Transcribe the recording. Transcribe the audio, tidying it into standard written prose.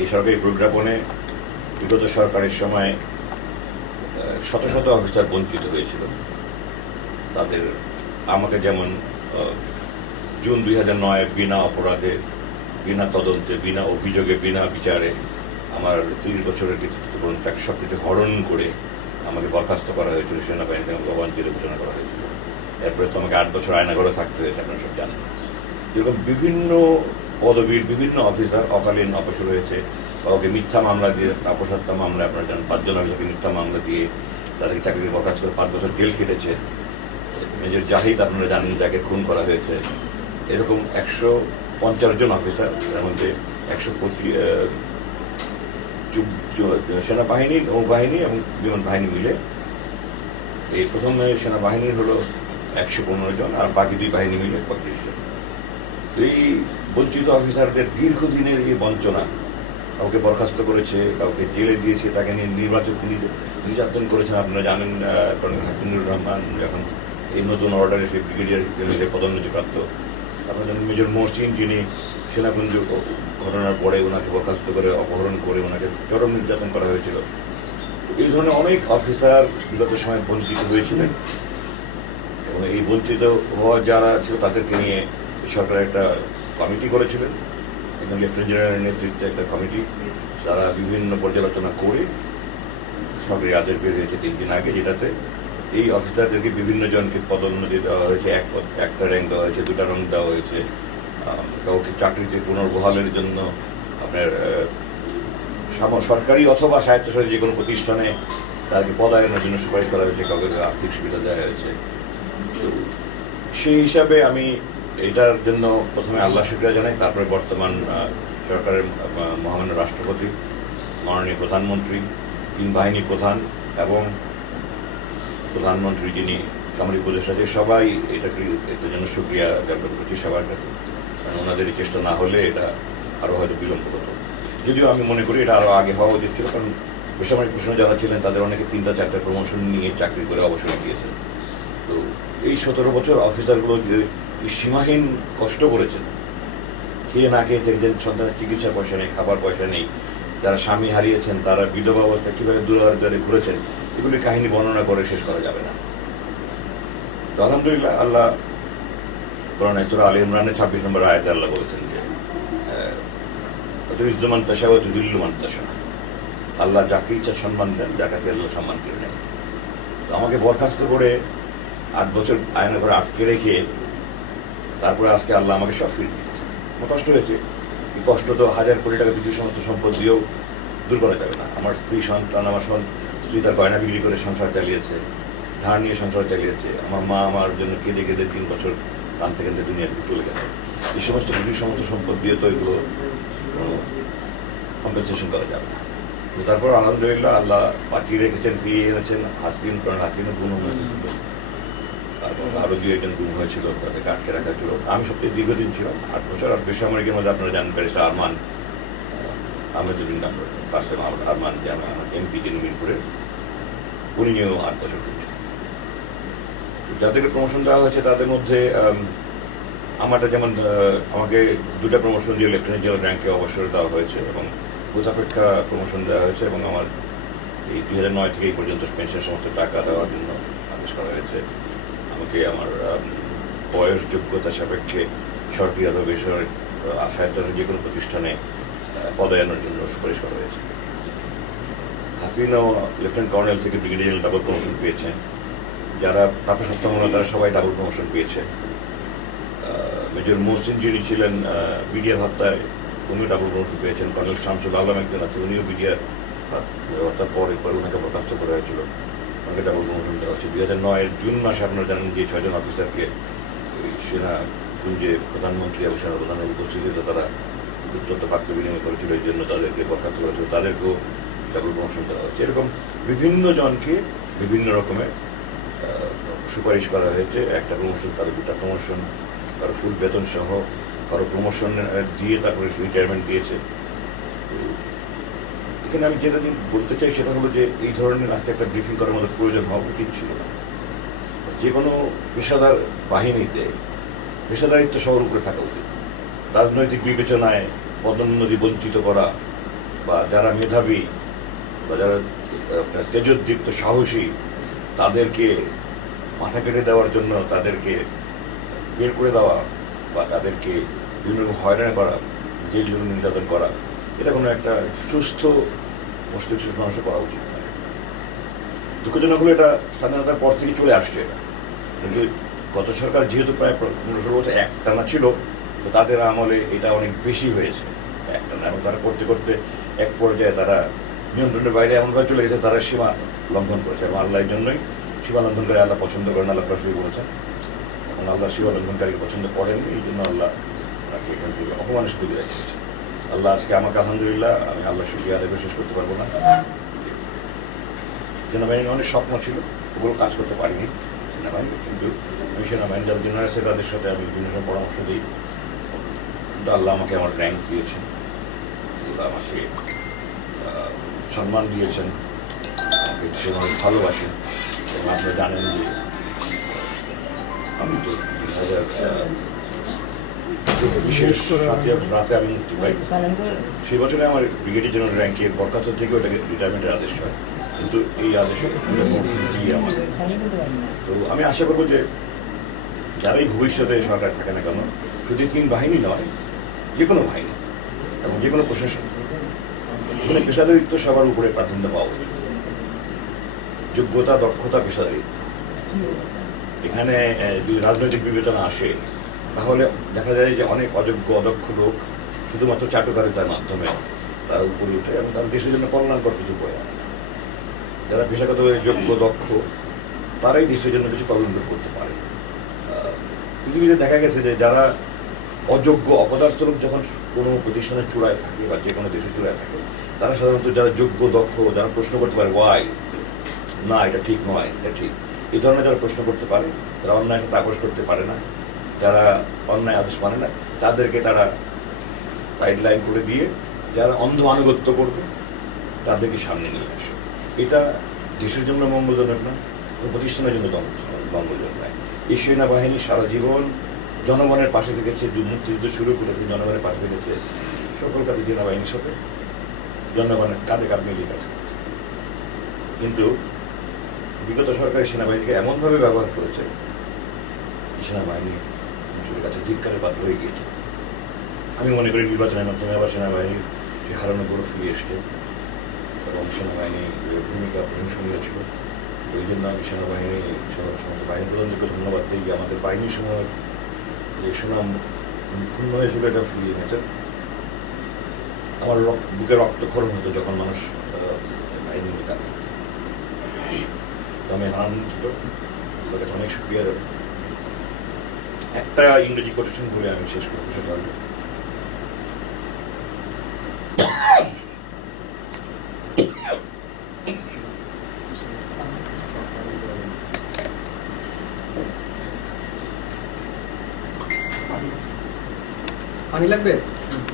এই সরকারি প্রজ্ঞাপনে বিগত সরকারের সময় শত শত অফিসার বঞ্চিত হয়েছিল। তাদের আমাকে যেমন জুন 2009 বিনা অপরাধে, বিনা তদন্তে, বিনা অভিযোগে, বিনা বিচারে আমার 30 বছরের কৃতিত্বপূর্ণ তাকে সব কিছু হরণ করে আমাকে বরখাস্ত করা হয়েছিল, সেনাবাহিনীতে আমাকে অবাঞ্ছিত ঘোষণা করা হয়েছিল। এরপরে তো আমাকে 8 বছর আয়নাঘরে থাকতে হয়েছে, আপনারা সব জানেন। যেরকম বিভিন্ন পদবীর বিভিন্ন অফিসার অকালীন অবসর হয়েছে, কাউকে মিথ্যা মামলা দিয়ে, তাপসত্তা মামলা, আপনারা জানেন 5 জন অফিসারকে মিথ্যা মামলা দিয়ে তাদেরকে চাকরি বরখাস্ত করে 5 বছর জেল খেটেছে। মেজর জাহিদ আপনারা জানেন, যাকে খুন করা হয়েছে। এরকম 150 জন অফিসার, তার মধ্যে 125 সেনাবাহিনী, নৌবাহিনী এবং বিমান বাহিনী মিলে। এই প্রথমে সেনাবাহিনীর হলো 115 জন, আর বাকি 2 বাহিনী মিলে 25 জন। এই বঞ্চিত অফিসারদের দীর্ঘদিনের এই বঞ্চনা, কাউকে বরখাস্ত করেছে, কাউকে জেলে দিয়েছে, তাকে নিয়ে নির্যাতন করেছেন। আপনারা জানেন কর্নেল হাসিনুর রহমান যখন এই নতুন অর্ডারে সেই ব্রিগেডিয়ার জেনারেলে পদোন্নতিপ্রাপ্ত। আপনারা জানেন মেজর মহসিন, যিনি সেনাকুঞ্জ ঘটনার পরে ওনাকে বরখাস্ত করে, অপহরণ করে ওনাকে চরম নির্যাতন করা হয়েছিল। এই ধরনের অনেক অফিসার বিগত সময় বঞ্চিত হয়েছিলেন, এবং এই বঞ্চিত হওয়া যারা ছিল তাদেরকে নিয়ে সরকার একটা কমিটি করেছিলেন, একদম লেফটেন্যান্ট জেনারেলের নেতৃত্বে একটা কমিটি। তারা বিভিন্ন পর্যালোচনা করে সরকারি আদেশ বের হয়েছে 3 দিন আগে, যেটাতে এই অফিসারদেরকে বিভিন্ন জনকে পদোন্নতি দেওয়া হয়েছে, একটা র্যাঙ্ক দেওয়া হয়েছে, 2টা র্যাঙ্ক দেওয়া হয়েছে। কাউকে চাকরিতে পুনর্বহালের জন্য আপনার সরকারি অথবা স্বায়ত্তশাসিত যে কোনো প্রতিষ্ঠানে তাদেরকে পদায়নের জন্য সুপারিশ করা হয়েছে, কাউকে আর্থিক সুবিধা দেওয়া হয়েছে। তো সেই হিসাবে আমি এটার জন্য প্রথমে আল্লাহ শুকরিয়া জানাই, তারপরে বর্তমান সরকারের মহামান্য রাষ্ট্রপতি, মাননীয় প্রধানমন্ত্রী, 3 বাহিনী প্রধান এবং প্রধানমন্ত্রী যিনি সামরিক উপদেষ্টা আছে, সবাই এটার জন্য শুকরিয়া জ্ঞাপন করছি সবার কাছে। কারণ ওনাদের এই চেষ্টা না হলে এটা আরও হয়তো বিলম্ব হতো। যদিও আমি মনে করি এটা আরও আগে হওয়া উচিত ছিল, কারণ বেসামরিক প্রশ্ন যারা ছিলেন তাদের অনেকে 3টা-4টা প্রমোশন নিয়ে চাকরি করে অবসর দিয়েছেন। তো এই 17 বছর অফিসারগুলো যে সীমাহীন কষ্ট করেছেন, খেয়ে না খেয়ে থেকেছেন, সন্তানের চিকিৎসার পয়সা নেই, খাবার পয়সা নেই, যারা স্বামী হারিয়েছেন, তারা বিধবা অবস্থায় কীভাবে দূরে ঘুরেছেন, এগুলি কাহিনী বর্ণনা করে শেষ করা যাবে না। তো আলহামদুলিল্লাহ, আল্লাহ কোরআন সূরা আলে ইমরানের 26 নম্বর আয়াতে আল্লাহ বলেছেন যে তুইজ্জু মান তাশা ওয়া তুযিল্লু মান তাশা। আল্লাহ যাকে ইচ্ছা সম্মান দেন, যাকে আল্লাহ সম্মান করে নেন। তো আমাকে বরখাস্ত করে 8 বছর আয়না করে আটকে রেখে তারপরে আজকে আল্লাহ আমাকে সব ফিরে দিয়েছে। আমার কষ্ট হয়েছে, এই কষ্ট তো 1000 কোটি টাকা পৃথিবীর সমস্ত সম্পদ দিয়েও দূর করা যাবে না। আমার স্ত্রী সন্তান, আমার স্ত্রী তার গয়না বিক্রি করে সংসার চালিয়েছে, ধার নিয়ে সংসার চালিয়েছে। আমার মা আমার জন্য কেঁদে কেঁদে 3 বছর কাঁদতে কাঁদতে দুনিয়া থেকে চলে গেছে। এই সমস্ত পৃথিবীর সমস্ত সম্পদ দিয়ে তো এগুলো কোনো কম্পেনসেশন করা যাবে না। কিন্তু তারপর আলহামদুলিল্লাহ আল্লাহ বাঁচিয়ে রেখেছেন, ফিরিয়ে এনেছেন। হাসিনের গুণ হয়েছিল, এবং আরও 2-1 গুণ হয়েছিল, তাদেরকে আটকে রাখা ছিল। আমি সবচেয়ে দীর্ঘদিন ছিলাম, 8 বছর। আর বেসামরিকের মধ্যে আপনারা জানেন ব্যারিস্টার আরমান আহমেদুদ্দিন কাসেম আরমান, যে আমার এমপি, যিনি মিরপুরের, উনি নিয়েও 8 বছর করছেন। যাদেরকে প্রমোশন দেওয়া হয়েছে তাদের মধ্যে আমারটা যেমন, আমাকে 2টা প্রমোশন দিয়ে লেফটেন্যান্ট জেনারেল র্যাঙ্কে অবসর দেওয়া হয়েছে এবং বুঝাপেক্ষা প্রমোশন দেওয়া হয়েছে, এবং আমার এই 2009 থেকে এই পর্যন্ত পেনশনের সমস্ত টাকা দেওয়ার জন্য আদেশ করা হয়েছে। আমাকে আমার বয়স যোগ্যতা সাপেক্ষে সরকারি অথবা বেসরকারি স্বায়ত্তশাসিত যে কোনো প্রতিষ্ঠানে পদায়নের জন্য সুপারিশ করা হয়েছে। হাসিনাও লেফটেন্যান্ট কর্নেল থেকে ব্রিগেডিয়ার জেনারেল ডাবল প্রমোশন পেয়েছেন। যারা তাপসত্তা তারা সবাই ডাবল প্রমোশন পেয়েছে। মেজর মহসিন, যিনি ছিলেন বিডিআর হত্যায়, উনিও ডাবল প্রমোশন পেয়েছেন। কর্নেল শামসুল আলম একজন আছে, উনিও বিডিআর হত্যার পরে ওনাকে বরখাস্ত করা হয়েছিল, ওনাকে ডাবল প্রমোশন দেওয়া হচ্ছে। 2009 জুন মাসে আপনারা জানেন যে 6 জন অফিসারকে সেনা কুঞ্জে প্রধানমন্ত্রী এবং সেনা প্রধানের উপস্থিতিতে তারা উত্তপ্ত বাক্য বিনিময় করেছিল, এই জন্য তাদেরকে বরখাস্ত করেছিল, তাদেরকেও ডাবল প্রমোশন দেওয়া হচ্ছে। এরকম বিভিন্ন জনকে বিভিন্ন রকমের সুপারিশ করা হয়েছে। একটা প্রমোশন, কারো 2টা প্রমোশন, কারো ফুল বেতন সহ, কারো প্রমোশন দিয়ে তারপরে রিটায়ারমেন্ট দিয়েছে। এখানে আমি যেটা বলতে চাই সেটা হলো যে এই ধরনের আজকে একটা ব্রিফিং করার মতো প্রয়োজন হওয়া উচিত ছিল না। যে কোনো পেশাদার বাহিনীতে পেশাদারিত্ব সবার উপরে থাকা উচিত। রাজনৈতিক বিবেচনায় পদোন্নতি বঞ্চিত করা বা যারা মেধাবী বা যারা আপনার তেজোদ্দীপ্ত সাহসী তাদেরকে মাথা কেটে দেওয়ার জন্য তাদেরকে বের করে দেওয়া বা তাদেরকে বিভিন্ন রকম হয়রানি করা, জেল জুলুম নির্যাতন করা, এটা কোনো একটা সুস্থ মস্তিষ্ক মানুষের করা উচিত নয়। দুঃখজনক হলো এটা স্বাধীনতার পর থেকে চলে আসছে এটা, কিন্তু গত সরকার যেহেতু প্রায় 15-16 বছর একটানা ছিল, তো তাদের আমলে এটা অনেক বেশি হয়েছে একটানা, এবং তারা করতে করতে এক পর্যায়ে তারা নিয়ন্ত্রণের বাইরে এমনভাবে চলে গেছে, তারা সীমা লঙ্ঘন করেছে, এবং আল্লাহর জন্যই সীমা লঙ্ঘন করে আল্লাহ পছন্দ করেন, আল্লাহ প্রশ্রয় বলেছেন, এবং আল্লাহ সীমা লঙ্ঘনকারীকে পছন্দ করেন, এই জন্য আল্লাহ তাকে এখান থেকে অপমানের সাথে বিদায় করেছে। আল্লাহ আজকে আমাকে আলহামদুলিল্লাহ, আমি আল্লাহ শুকরিয়া আদায় করে শেষ করতে পারবো না। সেনাবাহিনীর অনেক স্বপ্ন ছিল, ওগুলো কাজ করতে পারিনি সেনাবাহিনী, কিন্তু আমি সেনাবাহিনী যারা জেনারেল আছে তাদের সাথে আমি বিভিন্ন সময় পরামর্শ দিই, কিন্তু আল্লাহ আমাকে আমার র্যাঙ্ক দিয়েছেন, আল্লাহ আমাকে সম্মান দিয়েছেন, আমাকে দেশের অনেক ভালোবাসেন। এবং আপনারা জানেন যে আমি তো 2020 রাতে আমি মুক্তি পাই, সেই বছরে আমার ব্রিগেডিয়ার জেনারেল র্যাঙ্কে বরখাস্ত থেকে ওটাকে রিটায়ারমেন্টের আদেশ হয়, কিন্তু এই আদেশে মৌসুম দিয়ে আমার। তো আমি আশা করবো যে যারাই ভবিষ্যতে সরকার থাকে না কেন, শুধু 3 বাহিনী নয়, যে কোনো বাহিনী এবং যে কোনো প্রশাসন, এখানে পেশাদারিত্ব সবার উপরে প্রাধান্য পাওয়া উচিত। যোগ্যতা, দক্ষতা, পেশাদারিত্ব, এখানে যদি রাজনৈতিক বিবেচনা আসে তাহলে দেখা যায় যে অনেক অযোগ্য অদক্ষ লোক শুধুমাত্র চাটুকারিতার মাধ্যমে তারা উপরে উঠে এবং তারা দেশের জন্য কল্যাণকর কিছু বয়ে আনে। যারা পেশাগতভাবে যোগ্য দক্ষ তারাই দেশের জন্য কিছু কল্যাণকর করতে পারে। পৃথিবীতে দেখা গেছে যে যারা অযোগ্য অপদার্থ লোক যখন কোনো প্রতিষ্ঠানের চূড়ায় থাকে বা যে কোনো দেশের চূড়ায় থাকে, তারা সাধারণত যারা যোগ্য দক্ষ, যারা প্রশ্ন করতে পারে ওয়াই, না এটা ঠিক নয়, এটা ঠিক, এই ধরনের যারা প্রশ্ন করতে পারে, যারা অন্যায়ের সাথে আপোষ করতে পারে না, যারা অন্যায় আদেশ মানে না, তাদেরকে তারা সাইডলাইন করে দিয়ে যারা অন্ধ আনুগত্য করবে তাদেরকে সামনে নিয়ে আসে। এটা দেশের জন্য মঙ্গলজনক না, প্রতিষ্ঠানের জন্য মঙ্গলজনক নয়। এই সেনাবাহিনী সারা জীবন জনগণের পাশে থেকেছে, মুক্তিযুদ্ধ শুরু করেছে জনগণের পাশে থেকেছে, সকল কাজে সেনাবাহিনীর সাথে জনগণের কাঁধে কাঁধ মিলিয়ে কাজ করেছে। কিন্তু বিগত সরকারের সেনাবাহিনীকে এমনভাবে ব্যবহার করেছে, সেনাবাহিনী মানুষের কাছে ধিক্কারের পাত্র হয়ে গিয়েছে। আমি মনে করি নির্বাচনের মাধ্যমে আবার সেনাবাহিনীর সে হারানো গৌরব ফিরে এসছে এবং সেনাবাহিনীর ভূমিকা প্রশংসনীয় ছিল। ওই জন্য আমি সেনাবাহিনী সহ সমস্ত বাহিনী প্রধানদেরকে ধন্যবাদ দিই, আমাদের বাহিনীর সময় যে সুনাম ক্ষুণ্ণ হয়েছিল এটা ফিরিয়ে এনেছে। আমার বুকে রক্তক্ষরণ হতো যখন মানুষ বাহিনী নিতাম, আমি আনন্দিত, ওদের কাছে অনেক সুক্রিয়া দেব। একটা ইংরেজি কোটেশন বলে আমি শেষ করবো, সেটা হলো পানি লাগবে।